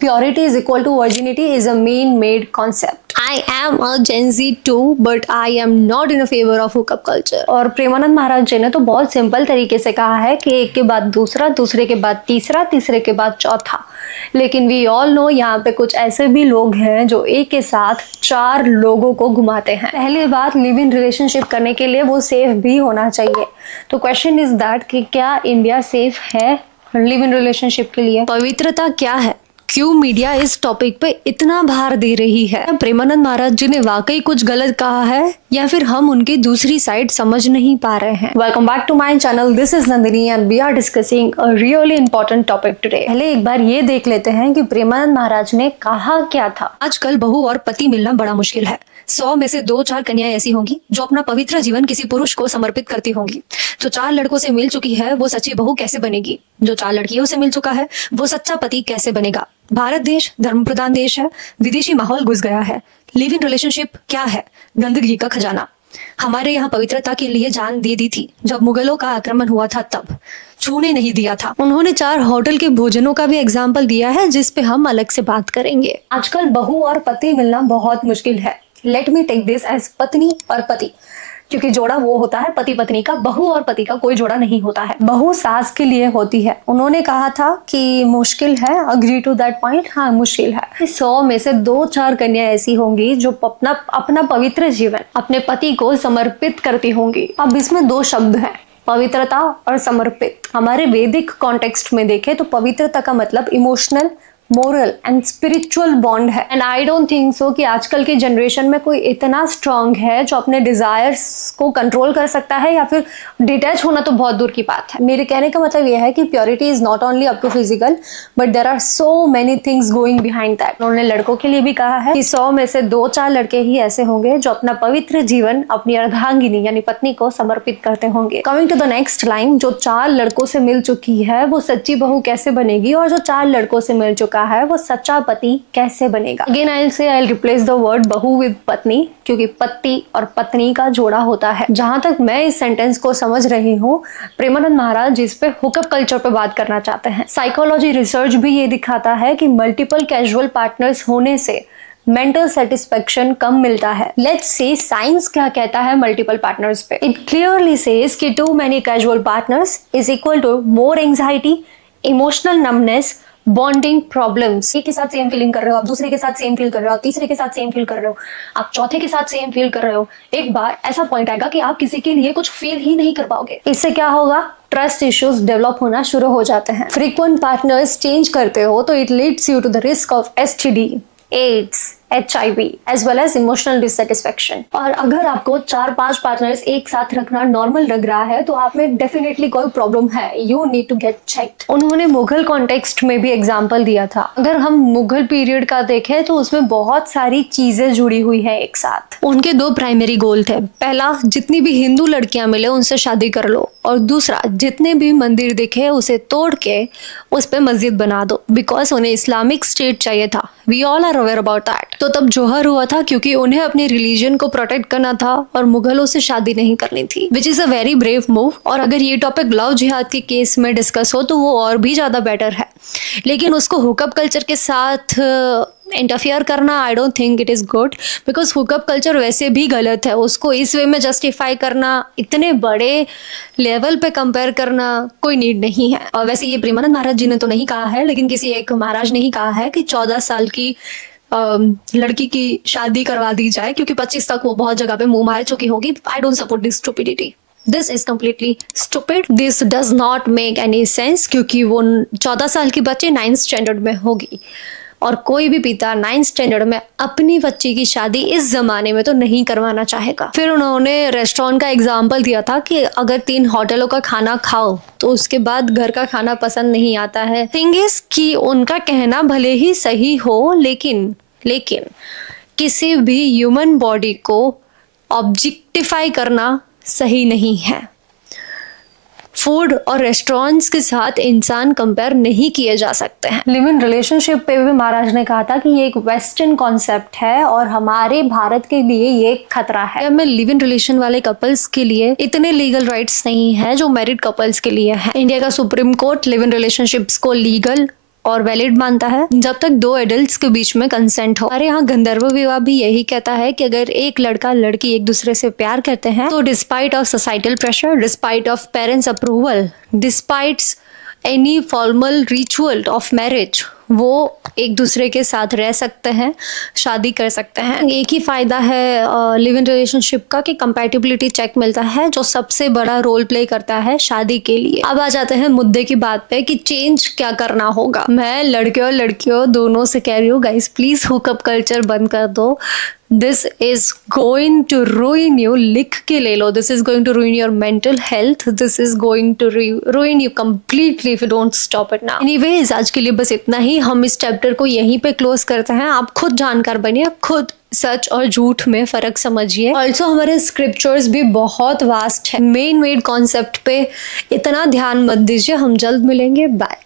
Purity is equal to virginity is a man-made concept. I am a Gen Z too, but I am not in a favor of hookup culture. और प्रेमानंद महाराज जी ने तो बहुत simple तरीके से कहा है कि एक के बाद दूसरा, दूसरे के बाद तीसरा, तीसरे के बाद चौथा। लेकिन वी ऑल नो यहाँ पे कुछ ऐसे भी लोग हैं जो एक के साथ 4 लोगों को घुमाते हैं। पहली बात, लिव इन रिलेशनशिप करने के लिए वो सेफ भी होना चाहिए। तो क्वेश्चन इज दैट कि क्या इंडिया सेफ है लिव इन रिलेशनशिप के लिए? पवित्रता क्या है? क्यों मीडिया इस टॉपिक पे इतना भार दे रही है? प्रेमानंद महाराज जी ने वाकई कुछ गलत कहा है या फिर हम उनकी दूसरी साइड समझ नहीं पा रहे हैं? Welcome back to my channel, this is Nandini and we are discussing a really important topic today. पहले एक बार ये देख लेते हैं कि प्रेमानंद महाराज ने कहा क्या था। आजकल बहू और पति मिलना बड़ा मुश्किल है। 100 में से 2-4 कन्याएं ऐसी होंगी जो अपना पवित्र जीवन किसी पुरुष को समर्पित करती होंगी। जो 4 लड़कों से मिल चुकी है वो सच्ची बहू कैसे बनेगी? जो 4 लड़कियों से मिल चुका है वो सच्चा पति कैसे बनेगा? भारत देश धर्म प्रधान देश है, विदेशी माहौल घुस गया है। लिव इन रिलेशनशिप क्या है? गंदगी का खजाना। हमारे यहाँ पवित्रता के लिए जान दे दी थी जब मुगलों का आक्रमण हुआ था, तब छूने नहीं दिया था। उन्होंने 4 होटल के भोजनों का भी एग्जाम्पल दिया है जिस पे हम अलग से बात करेंगे। आजकल बहू और पति मिलना बहुत मुश्किल है। Let me take this as पत्नी और पति, क्योंकि जोड़ा वो होता है पति पत्नी का, बहू और पति का कोई जोड़ा नहीं होता है। बहू सास के लिए होती है। उन्होंने कहा था कि मुश्किल है, अग्री टू दैट पॉइंट। हाँ, मुश्किल है। 100 में से 2-4 कन्या ऐसी होंगी जो अपना पवित्र जीवन अपने पति को समर्पित करती होंगी। अब इसमें 2 शब्द हैं, पवित्रता और समर्पित। हमारे वैदिक कॉन्टेक्स्ट में देखें तो पवित्रता का मतलब emotional, moral and spiritual bond है। And I don't think so कि आजकल की जनरेशन में कोई इतना स्ट्रांग है जो अपने डिजायर्स को कंट्रोल कर सकता है, या फिर डिटैच होना तो बहुत दूर की बात है। मेरे कहने का मतलब यह है कि purity is not only up to physical, but there are so many things going behind that. उन्होंने लड़कों के लिए भी कहा है कि 100 में से 2-4 लड़के ही ऐसे होंगे जो अपना पवित्र जीवन अपनी अर्धांगिनी यानी पत्नी को समर्पित करते होंगे। Coming to the next line, जो 4 लड़कों से मिल चुकी है वो सच्ची बहू कैसे बनेगी, और जो 4 लड़कों से मिल चुका है वो सच्चा पति कैसे बनेगा? Again I replace the word बहू विद पत्नी, क्योंकि पति और पत्नी का जोड़ा होता है। जहां तक मैं इस सेंटेंस को समझ रही हूँ, प्रेमानंद महाराज जिस पे हुकअप कल्चर पे बात करना चाहते हैं। साइकोलॉजी रिसर्च भी ये दिखाता है कि मल्टीपल कैजुअल पार्टनर्स होने से मेंटल सेटिस्फेक्शन कम मिलता है। लेट्स सी साइंस क्या कहता है मल्टीपल पार्टनर्स पे। इट क्लियरली सेज कि too many casual partners is equal to more anxiety, emotional numbness, bonding problems. एक के साथ सेम फीलिंग कर रहे हो, आप दूसरे के साथ सेम फील कर रहे हो, आप तीसरे के साथ सेम फील कर रहे हो, आप चौथे के साथ सेम फील कर रहे हो। एक बार ऐसा पॉइंट आएगा कि आप किसी के लिए कुछ फील ही नहीं कर पाओगे। इससे क्या होगा? ट्रस्ट इश्यूज डेवलप होना शुरू हो जाते हैं। फ्रीक्वेंट पार्टनर्स चेंज करते हो तो it leads you to the risk of STD, AIDS, HIV as well as emotional dissatisfaction. और अगर आपको 4-5 पार्टनर्स एक साथ रखना नॉर्मल लग रहा है तो आप में डेफिनेटली कोई प्रॉब्लम है। You need to get checked. उन्होंने मुगल कॉन्टेक्स्ट में भी एग्जाम्पल दिया था। अगर हम मुगल पीरियड का देखें तो उसमें बहुत सारी चीजें जुड़ी हुई है एक साथ। उनके 2 प्राइमरी गोल थे। पहला, जितनी भी हिंदू लड़कियां मिले उनसे शादी कर लो, और दूसरा, जितने भी मंदिर दिखे उसे तोड़ के उस पे मस्जिद बना दो, बिकॉज उन्हें इस्लामिक स्टेट चाहिए था। We all are aware about that. तो तब जोहर हुआ था क्योंकि उन्हें अपने रिलीजन को प्रोटेक्ट करना था और मुगलों से शादी नहीं करनी थी, which is a very brave move. और अगर ये टॉपिक लव जिहाद के केस में डिस्कस हो तो वो और भी ज्यादा बेटर है। लेकिन उसको हुकअप कल्चर के साथ इंटरफियर करना, आई don't think it is good, because hookup culture वैसे भी गलत है। उसको इस वे में जस्टिफाई करना, इतने बड़े लेवल पे कंपेयर करना कोई नीड नहीं है। और वैसे ये प्रेमानंद महाराज जी ने तो नहीं कहा है, लेकिन किसी एक महाराज ने ही कहा है कि 14 साल की लड़की की शादी करवा दी जाए, क्योंकि 25 तक वो बहुत जगह पे मुंह मार चुकी होगी। I don't support this stupidity. This is completely stupid. This does not make any sense, क्योंकि वो 14 साल की बच्ची 9th स्टैंडर्ड में होगी, और कोई भी पिता 9th स्टैंडर्ड में अपनी बच्ची की शादी इस जमाने में तो नहीं करवाना चाहेगा। फिर उन्होंने रेस्टोरेंट का एग्जाम्पल दिया था कि अगर 3 होटलों का खाना खाओ तो उसके बाद घर का खाना पसंद नहीं आता है। थिंग इज कि उनका कहना भले ही सही हो, लेकिन किसी भी ह्यूमन बॉडी को ऑब्जेक्टिफाई करना सही नहीं है। फूड और रेस्टोरेंट्स के साथ इंसान कंपेयर नहीं किए जा सकते हैं। लिव इन रिलेशनशिप पे भी महाराज ने कहा था कि ये एक वेस्टर्न कॉन्सेप्ट है और हमारे भारत के लिए ये खतरा है। मैं लिव इन रिलेशन वाले कपल्स के लिए इतने लीगल राइट्स नहीं है जो मैरिड कपल्स के लिए है। इंडिया का supreme court live in relationships को लीगल और वैलिड मानता है जब तक दो एडल्ट्स के बीच में कंसेंट हो। हमारे यहाँ गंधर्व विवाह भी यही कहता है कि अगर एक लड़का लड़की एक दूसरे से प्यार करते हैं तो despite of societal pressure, despite of parents approval, despite any formal ritual of marriage, वो एक दूसरे के साथ रह सकते हैं, शादी कर सकते हैं। एक ही फ़ायदा है लिव इन रिलेशनशिप का कि कंपैटिबिलिटी चेक मिलता है, जो सबसे बड़ा रोल प्ले करता है शादी के लिए। अब आ जाते हैं मुद्दे की बात पे कि चेंज क्या करना होगा। मैं लड़के और लड़कियों दोनों से कह रही हूँ, गाइस प्लीज़ हुकअप कल्चर बंद कर दो। This is going to ruin you, लिख के ले लो, this is going to ruin your mental health, this is going to ruin you completely if you don't stop it now. Anyways, आज के लिए बस इतना ही। हम इस चैप्टर को यहीं पे क्लोज करते हैं। आप खुद जानकार बनिए, खुद सच और झूठ में फर्क समझिए। ऑल्सो हमारे स्क्रिप्चर्स भी बहुत वास्ट है, मेन कॉन्सेप्ट पे इतना ध्यान मत दीजिए। हम जल्द मिलेंगे, बाय।